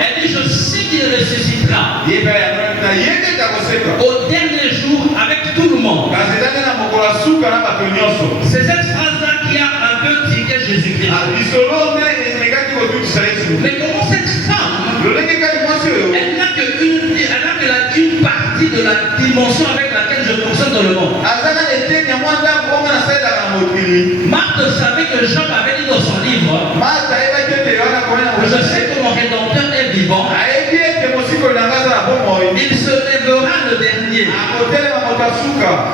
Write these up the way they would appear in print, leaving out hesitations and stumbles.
Elle dit, je sais qu'il ressuscitera au dernier jour avec tout le monde. C'est cette phrase-là qui a un peu tiqué Jésus-Christ. Mais comment cette femme, elle n'a qu'une partie de la dimension avec laquelle je fonctionne dans le monde. Marthe savait que Job avait dit dans son livre, je sais que mon rédempteur est vivant, il se lèvera le dernier.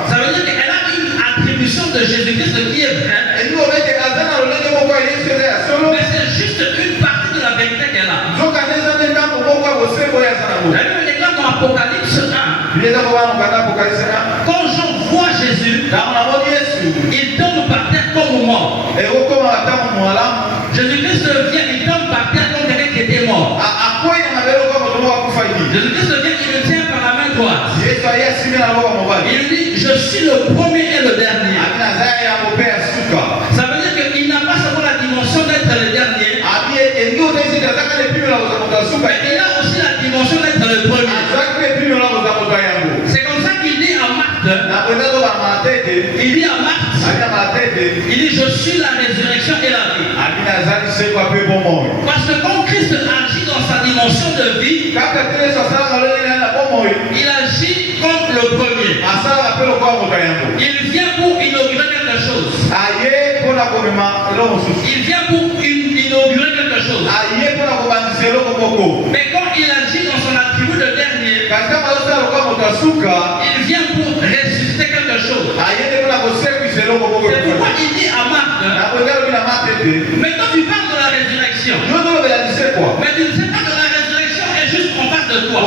Ça veut dire qu'elle a une attribution de Jésus-Christ qui est vraie, mais c'est juste une partie de la vérité qu'elle a. Elle a eu un exemple dans Apocalypse 1. Quand Jean voit Jésus, il tombe par terre comme mort. Jésus-Christ vient, il tombe par terre comme quelqu'un qui était mort. Jésus-Christ vient, il le tient par la main droite. Il dit, je suis le premier et le dernier. Ça veut dire qu'il n'a pas seulement la dimension d'être le dernier, mais il a aussi la dimension d'être le premier. C'est comme ça qu'il dit à Marthe, il dit à Marthe, il dit, je suis la résurrection et la vie. Parce que quand Christ agit dans sa dimension de vie, il agit comme le premier. Il vient pour inaugurer quelque chose. Il vient pour inaugurer quelque chose. Mais quand il agit dans son attribut de dernier, il vient pour ressusciter quelque chose. C'est pourquoi il dit à Marthe, maintenant tu parles de la résurrection. Mais tu ne sais pas que la résurrection est juste en face de toi.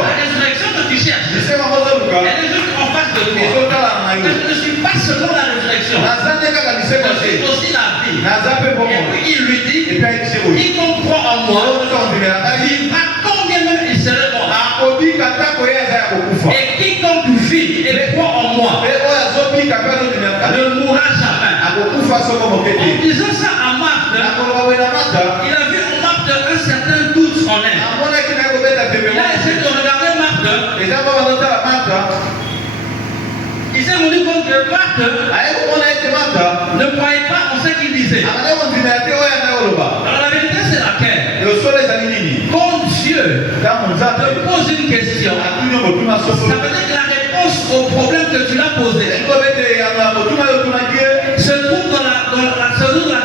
La résurrection que tu cherches, elle est juste en face de toi. Mais je ne suis pas seulement la résurrection, je suis aussi la vie. Et puis il lui dit, quiconque croit en moi, vivra combien même il serait mort. Et quiconque vit et croit en moi ne mourra jamais. En disant ça à Marthe, il a vu en Marthe un certain doute en elle. Il a essayé de regarder Marthe. Il s'est rendu compte que Marthe ne croyait pas en ce qu'il disait. Alors la vérité c'est laquelle? Quand Dieu te pose une question, ça veut dire que la réponse au problème que tu l'as posé se trouve dans la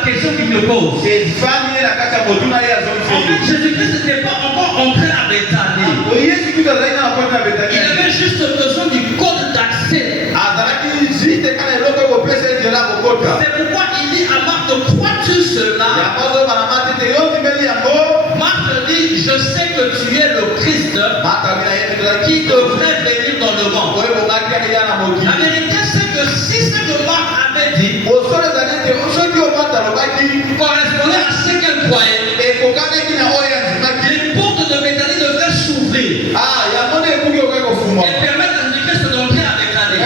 question qu'il te pose. En fait, Jésus-Christ n'était pas encore entré à Bethanie. Il avait juste besoin du code d'accès. C'est pourquoi il dit à Marthe, crois-tu cela? Marthe dit, je sais que tu es le Christ qui devrait venir dans le monde. La vérité c'est que si ce que Marthe avait dit correspondait à ce qu'elle croyait, les portes de Bethanie devraient s'ouvrir et permettre à Jésus-Christ d'entrer à Bethanie.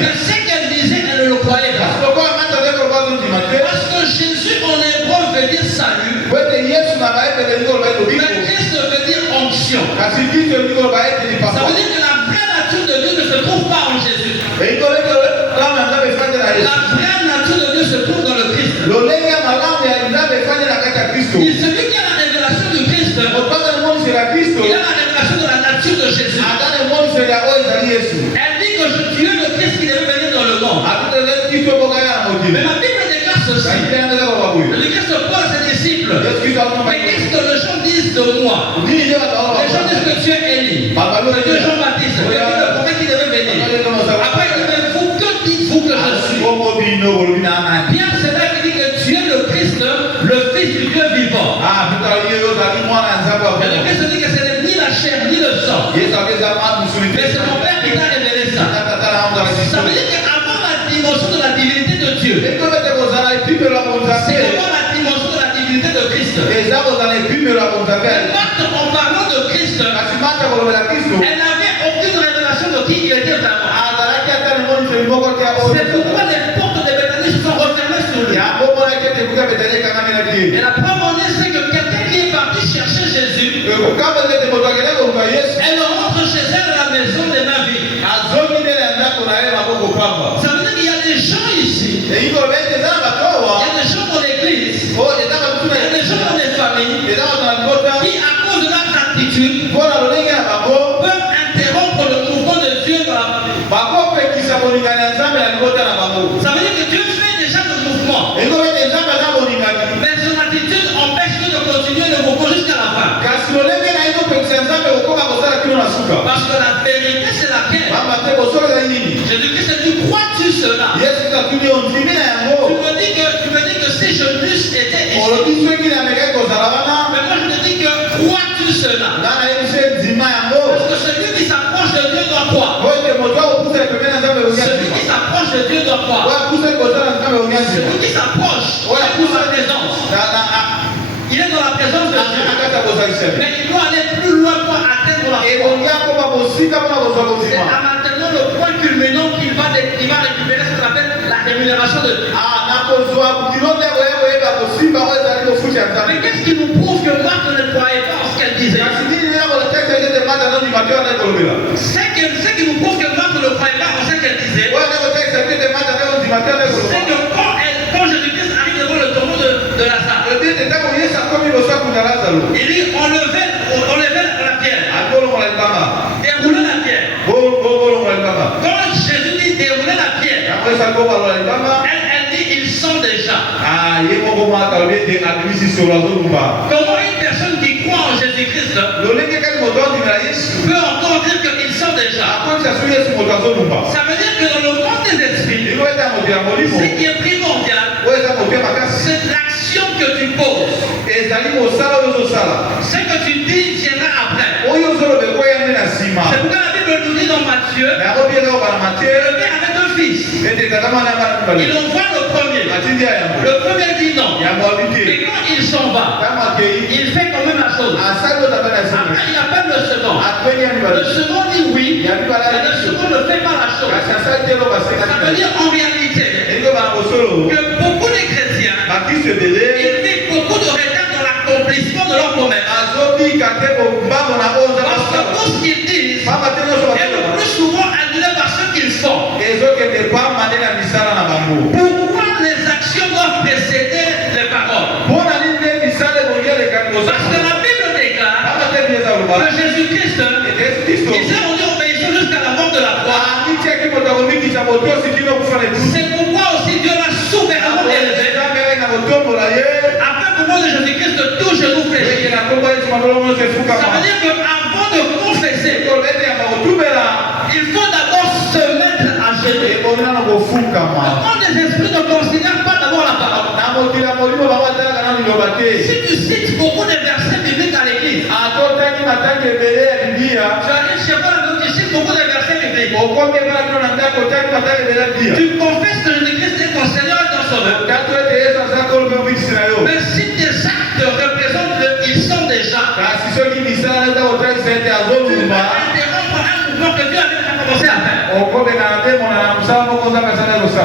Mais ce qu'elle disait, elle ne le croyait pas. Parce que Jésus en hébreu veut dire salut, mais Christ veut dire onction. Ça veut dire que la vraie nature de Dieu ne se trouve pas en Jésus. La vraie nature de Dieu se trouve dans le Christ. Il celui qui a la révélation du Christ, il a la révélation de la nature de Jésus. Elle dit que tu es le Christ qui devait venir dans le monde. Mais ma Bible déclare ceci. Le Christ pose à ses disciples, mais qu'est-ce que les gens disent de moi? Les gens disent que tu es Élie, que tu es Jean-Baptiste, que tu es le prophète qui devait venir. Après il dit, mais vous, que dites-vous que je suis? Bien, c'est là qu'il dit que tu es le Christ, le Fils du Dieu vivant. Et le Christ dit que ce n'est ni la chair ni le sang, mais c'est mon Père qui t'a révélé ça. Ça veut dire qu'avant la dimension de la divinité de Dieu, c'est vraiment la dimension de la divinité de Christ. Mais Marthe, en parlant de Christ, elle n'avait aucune révélation de qui il était vraiment. C'est pourquoi les portes de Bethanie se sont refermées sur lui. Et la preuve en est, c'est que quelqu'un qui est parti chercher Jésus, elle rentre chez elle à la maison de David. Ça veut dire qu'il y a des gens ici. Il y a des gens dans l'église. Il y a des gens dans les familles qui, à cause de leur attitude, peuvent interrompre le mouvement de Dieu dans la famille. Ça veut dire que Dieu fait déjà le mouvement. Mais son attitude empêche Dieu de continuer le mouvement jusqu'à la fin. Parce que la vérité, c'est laquelle? Jésus-Christ dit, crois-tu cela? Tu me dis que si je n'eusse été ici, mais moi je te dis que crois-tu cela? Parce que celui qui s'approche de Dieu doit croire. Celui qui s'approche de Dieu doit croire. Celui qui s'approche dans sa présence. Il est dans la présence de Dieu. Mais il doit aller plus loin pour atteindre la foi. C'est à maintenant le point culminant qu'il va récupérer ce qu'on appelle la rémunération de Dieu. Mais qu'est-ce qui nous prouve que Marthe ne croyait pas en ce qu'elle disait? Ce qui nous prouve que Marthe ne croyait pas en ce qu'elle disait, c'est que quand Jésus-Christ arrive devant le tombeau de Lazare, il dit enlevez la pierre. Déroulez la pierre. Quand Jésus dit déroulez la pierre, elle dit il sent déjà. Comment une personne qui croit en Jésus-Christ peut encore dire qu'il sent déjà? Ça veut dire que dans le monde des esprits, ce qui est primordial, c'est l'action que tu poses. Ce que tu dis viendra après. C'est pourquoi la Bible nous dit dans Matthieu, le père avait deux fils. Il envoie le premier. Le premier dit non. Mais quand il s'en va, il fait quand même la chose. Après, il appelle le second. Le second dit oui, mais le second ne fait pas la chose. Ça veut dire en réalité que beaucoup de chrétiens, ils vivent beaucoup de retard dans l'accomplissement de leur promesse. Parce que tout ce qu'ils disent est le plus souvent annulé par ceux qu'ils font. Pourquoi les actions doivent précéder les paroles? Parce que la Bible déclare que Jésus-Christ, il s'est rendu obéissant jusqu'à la mort de la croix. C'est pourquoi aussi Dieu l'a souverainement élevé, afin que le nom de Jésus-Christ tout genou fléchit. Ça veut dire qu'avant de confesser, il faut d'abord se mettre à genoux. Le monde des esprits ne considère pas d'abord la parole. Si tu cites beaucoup de versets bibliques à l'église, tu arrives chez toi, tu cites beaucoup de versets bibliques. Tu confesses que Jésus-Christ est ton Seigneur et ton Sauveur. Mais si tes actes représentent qu'ils sont déjà, tu vas interrompre un mouvement que Dieu avait commencé à faire.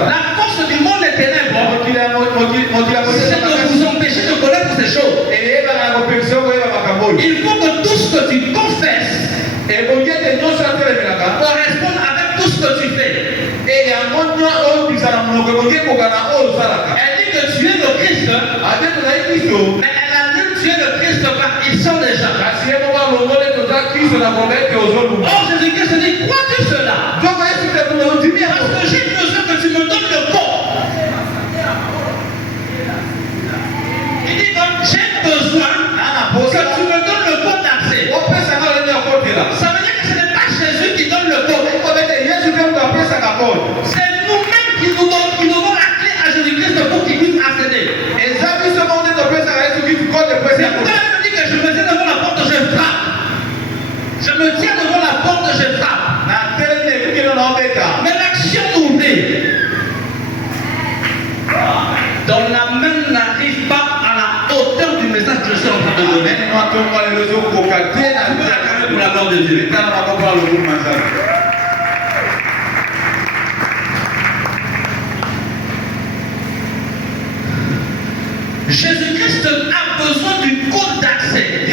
La force du monde des ténèbres, c'est de vous empêcher de connaître ces choses. Il faut que tout ce que tu confesses corresponde avec tout ce que tu fais. Elle dit que tu es le Christ, mais elle annule tu es le Christ car ils sont déjà. Or Jésus-Christ dit, crois-tu cela? Parce que j'ai besoin que tu me donnes le corps. Il dit donc, j'ai besoin que tu me donnes le code d'accès. Ça veut dire que ce n'est pas Jésus qui donne le code. C'est nous-mêmes qui nous donnons la clé à Jésus-Christ pour qu'il puisse accéder. C'est pourquoi elle me dit que je me tiens devant la porte, je frappe. Je me tiens devant la porte, je frappe. Mais l'action d'ouvrir dans la main n'arrive pas à la hauteur du message que je suis en train de donner. Pour la gloire de Dieu. Jésus-Christ a besoin d'une code d'accès.